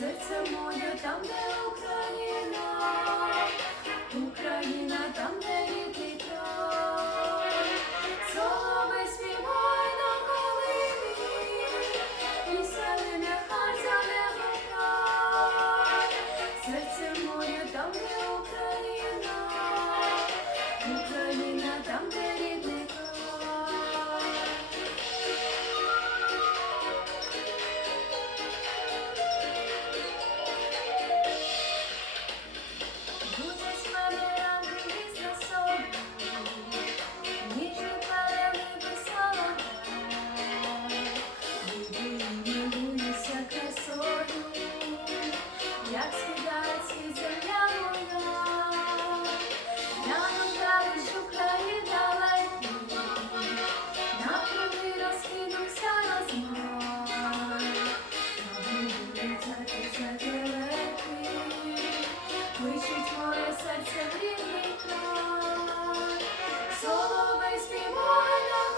серце моє там, де Кличуть моє серце в рідний край, соловей співає.